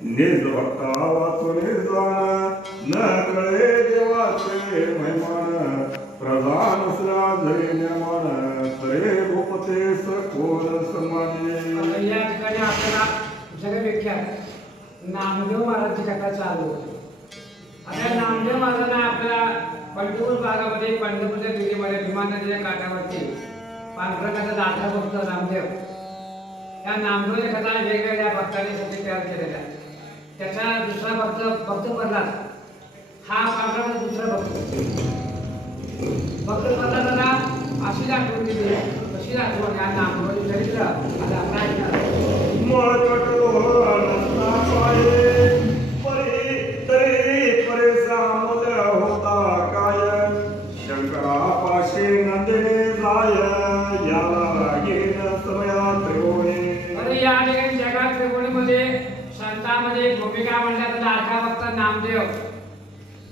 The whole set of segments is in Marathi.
निज भक्ता वाचून न कळे देवाचे महिमान प्रधान श्राधे जरी निर्माण तरे भूपते सकोल समाने या ठिकाणी आपल्याला सगळे विख्यात नामदेव महाराजची कथा चालू होती आता नामदेव महाराजांना आपल्या पंढरपूर भागामध्ये पंढरपूरच्या दिल्लीमध्ये भीमा नदीच्या काठावरती पांढरकाचा दाखला बघतो नामदेव त्या नामदेवच्या कथा वेगवेगळ्या भक्तांनी सगळी तयार केलेल्या आहेत. त्याचा दुसरा भक्त भक्त प्रल्हाद. हा पांढराचा दुसरा भक्त. भक्त प्रल्हादाला अशी आठवण दिली. कशी आठवण या नामदेवाचे चरित्र आता आपला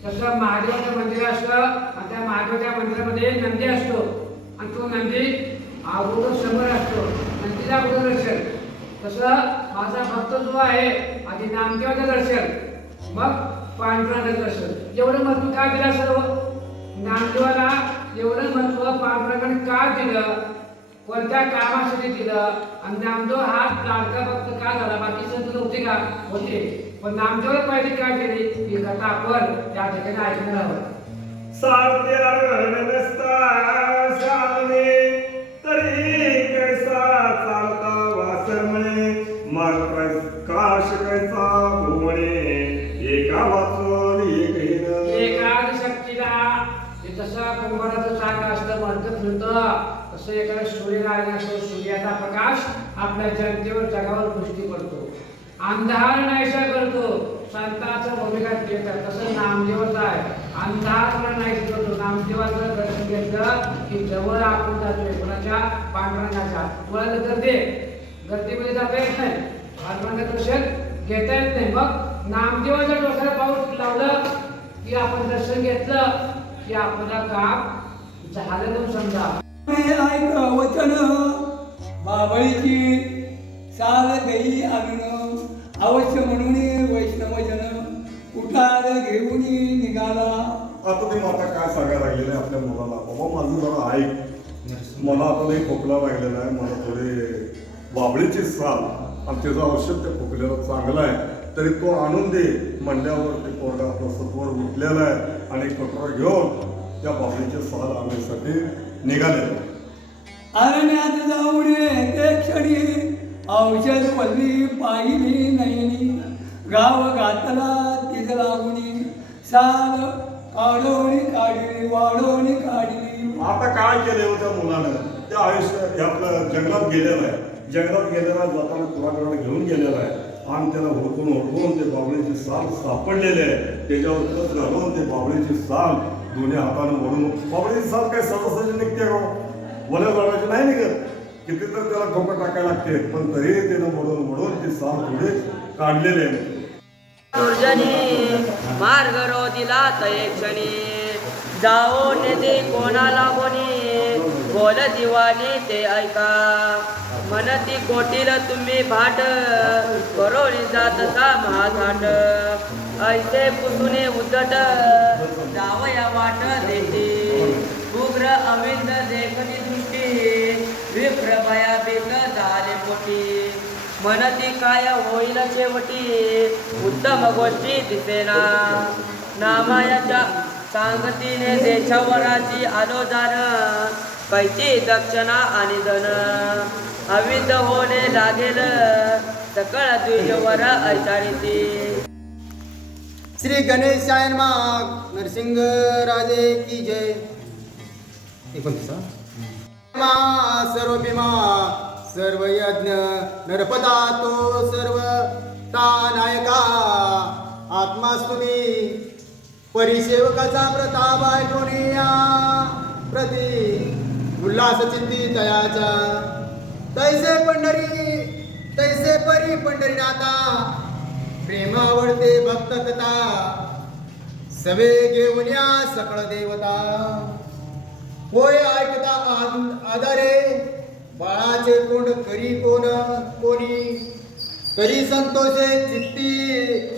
तसं महादेवाचं मंदिर असतं आणि त्या महादेवाच्या मंदिरामध्ये नंदी असतो. आणि तो नंदी अगोदर समोर असतो. नंदीला अगोदर दर्शन. तसं माझा भक्त जो आहे आधी नामदेवाचं दर्शन मग पांडुरंगाचं दर्शन. एवढं महत्त्व का दिलं सर्व नामदेवाला एवढं महत्त्व पांडुरंगाने का दिलं? कोणत्या कामासाठी दिलं? आणि नामदेव हा लाडका भक्त का झाला? बाकी संत नव्हते का होते. पण नामदेवला पाहिजे का केली ही कथा आपण त्या ठिकाणी ऐकणार आहोत. साध्य नसता शाने तरी कैसा चालता वासरणे मग प्रकाश कैसा भुवणे एका वाचून एक घेणं. एकाच शक्तीला. जसं कुंभाराचं चाक असतं मडकं फिरतं तसं सूर्यनारायण असतो सूर्याचा प्रकाश आपल्या जनतेवर जगावर पुष्टी पडतो. अंधार नाहीसा करतो. संतांचा भूमिका घेतात तसं नामदेवाचा आहे. अंधार नाही करतो. नामदेवाचं दर्शन घेतलं की जवळ आपण जातोय. कोणाच्या? पांडुरंगाच्या. कोणाला गर्दी गर्दीमध्ये जाता येत नाही. पांडुरंगाचं दर्शन घेता येत नाही. मग नामदेवाच्या डोक्याला पाऊस लावलं की आपण दर्शन घेतलं की आपलं काम झालं तर समजा. ऐक वचन. बाबळीची साल गई आणून अवश्य म्हणून वैष्णवजन कुठार घेऊन निघाला. आता ते माता काय सांगायला लागलेलं आहे आपल्या मुलाला? बाबा माझं जरा ऐक. मला आता लई खोकला लागलेला आहे. मला थोडे बाबळीची साल आणि त्याचं औषध त्या खोकल्याला चांगलं आहे. तरी तो आणून दे म्हणल्यावर ते पोरगा आपलं सत्वर उठलेलं आहे आणि कटोरा घेऊन त्या बाबळीची साल आणण्यासाठी निघालेलं. अरण्यात जाऊन ते क्षणी औषध वल्ली पाहिली नयनी गाव घातला तिज लागुनी साल काढवणी काढली वाढवणी काढली. आता काय केलं हो त्या मुलानं? त्या आयुष्य आपलं जंगलात गेलेलं आहे. जंगलात गेलेला जाताना कुणाकडे घेऊन गेलेला आहे. आणि त्याला हुडकून हुडकून ते बाबळीची साल सापडलेले आहे. त्याच्यावर कस घालून ते बाबळीची साल दोन्ही हाताने ओढून बाबळीची साल काय सहजासहजी निघते का हो? वल्या झाडाची नाही निघत. किती तर त्याला ठोकं टाकायला लागते. पण तरी त्यानं म्हणून म्हणून ते साल पुढे काढलेले मार्ग रो दिला रोदिला तये क्षणी. जाओ नेते कोणाला कोणी बोल दिवाणी ते ऐका. मनती कोटील तुम्ही भाट. करोळी जात सा महाघाट. ऐसे पुसुने उदट. जावया वाट देते. उग्र अविंद विप्रभया विप्र झाले पोटी मनती काय होईल शेवटी? उत्तम गोष्टी दिसेना नामायाच्या सांगतीने देशावराची आलो जाण कैची दक्षणा आणि धन. अविध होणे लागेल सकळ द्विजवर ऐशारीती श्री गणेशायन माग नरसिंह राजे की जय. एकोणतीस सर्व भीमा सर्व यज्ञ नरपदा तो सर्व ता नायका आत्मास्तुती परिसेवकाचा प्रताप ऐकूनिया प्रति. उल्हास चिंती तयाचा. तैसे पंढरी तैसे परी पंढरीनाथा. प्रेम आवडते भक्त कथा. सवे घेऊन या सकळ देवता. होय ऐकता आद- आदरे बाळाचे कोंड करी कोण कोणी? तरी संतोषे चित्ती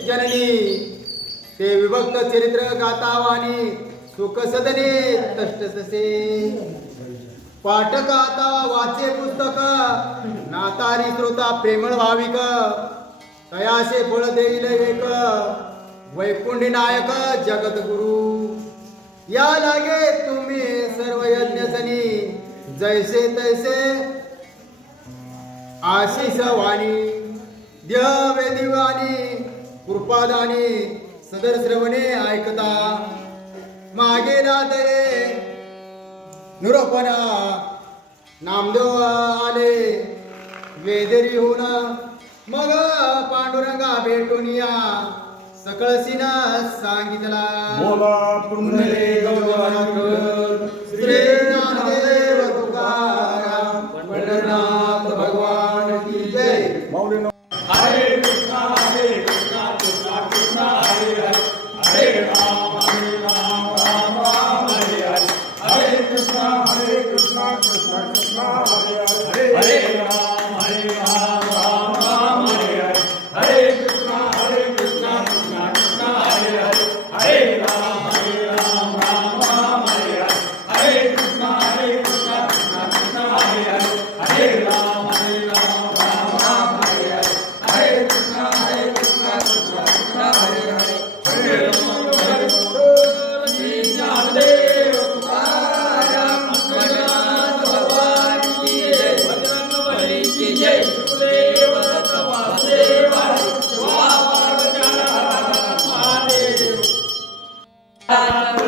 जननी. ते विभक्त चरित्र गातावानी सुख सदने तष्टसे पाठक आता वाचे पुस्तक नातारी श्रोता प्रेमळ भाविक तयासे फळ देईल एक. वैकुंठ नायक जगद्गुरु. या लागे तुम्ही सर्व यज्ञजनी. जैसे तैसे आशिष वाणी देहवेदिवाणी कृपादानी सदर श्रवणे ऐकता. मागे नादरे निरोपणा नामदेव आले. वेदरी होऊन मग पांडुरंगा भेटून या. सकळसीन सांगितला. बोला पुंडले गौरवांकर श्री 감사합니다.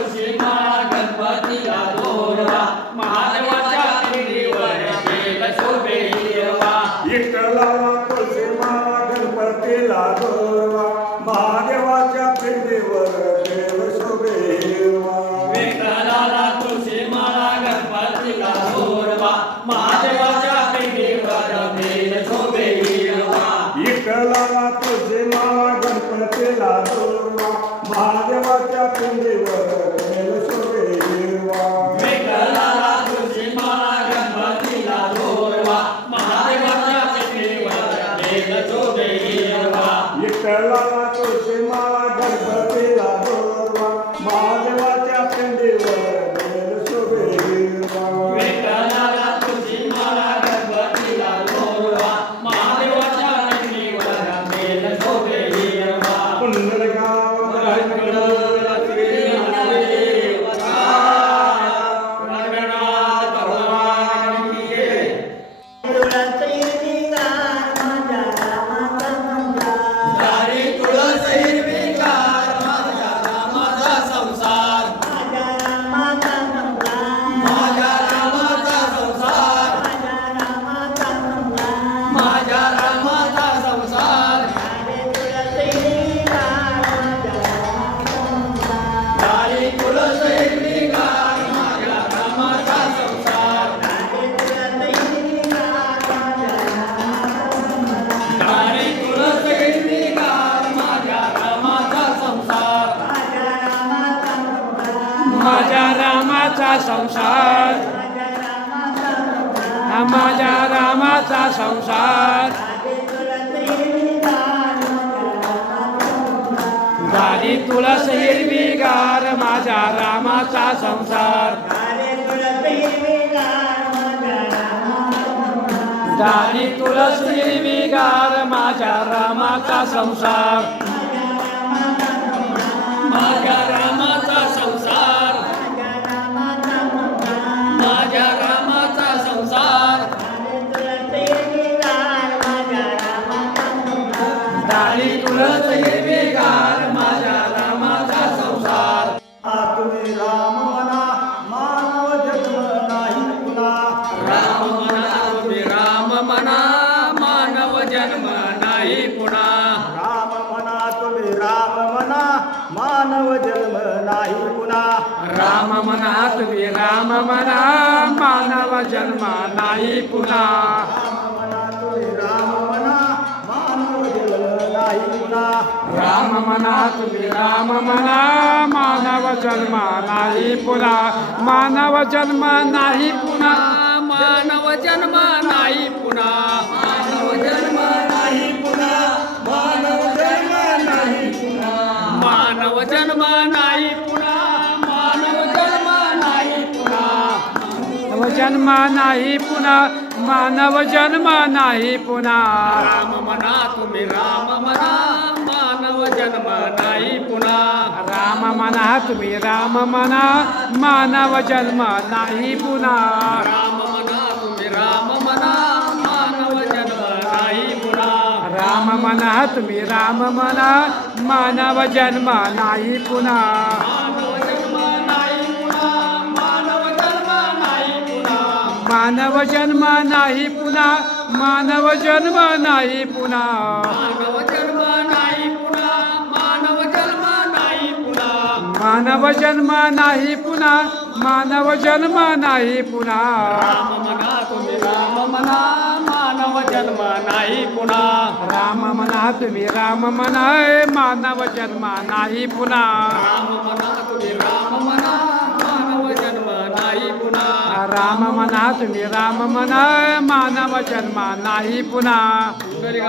God, रामाचा संसार. हा माझ्या रामाचा संसार. गाडी तुळस हिरवीगार माझ्या रामाचा संसार. गाडी तुळस हिरवीगार माझ्या रामाचा संसार. माझ्या राम म्हणा मानव जन्मा नाही पुन्हा. राम म्हणा तुम्ही राम म्हणा मानव जन्म नाही पुन्हा. मानव जन्म नाही पुन्हा. मानव जन्म नाही पुन्हा. मानव जन्म नाही पुन्हा. मानव जन्म नाही पुन्हा. मानव जन्म नाही पुन्हा. मानव जन्म नाही पुन्हा मानव जन्म नाही पुन्हा. राम म्हणा तुम्ही राम म्हणा मानव जन्म नाही पुन्हा. राम म्हणा तुम्ही राम म्हणा मानव जन्म नाही पुन्हा. राम म्हणा तुम्ही राम म्हणा मानव जन्म नाही पुन्हा. राम म्हणा तुम्ही राम म्हणा मानव जन्म नाही पुन्हा. मानव जन्म नाही पुन्हा मानव जन्म नाही पुन्हा. मानव जन्म नाही पुन्हा मानव जन्म नाही पुन्हा. मानव जन्म नाही पुन्हा मानव जन्म नाही पुन्हा. राम म्हणा तुम्ही राम म्हणा मानव जन्म नाही पुन्हा. राम म्हणा तुम्ही राम म्हणा मानव जन्म नाही पुन्हा. राम म्हणा पुन्हा. राम म्हणा तुम्ही राम म्हणा मानव जन्म नाही पुन्हा. श्री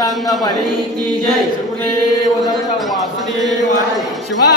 की बली की जय वासुदेव शिवा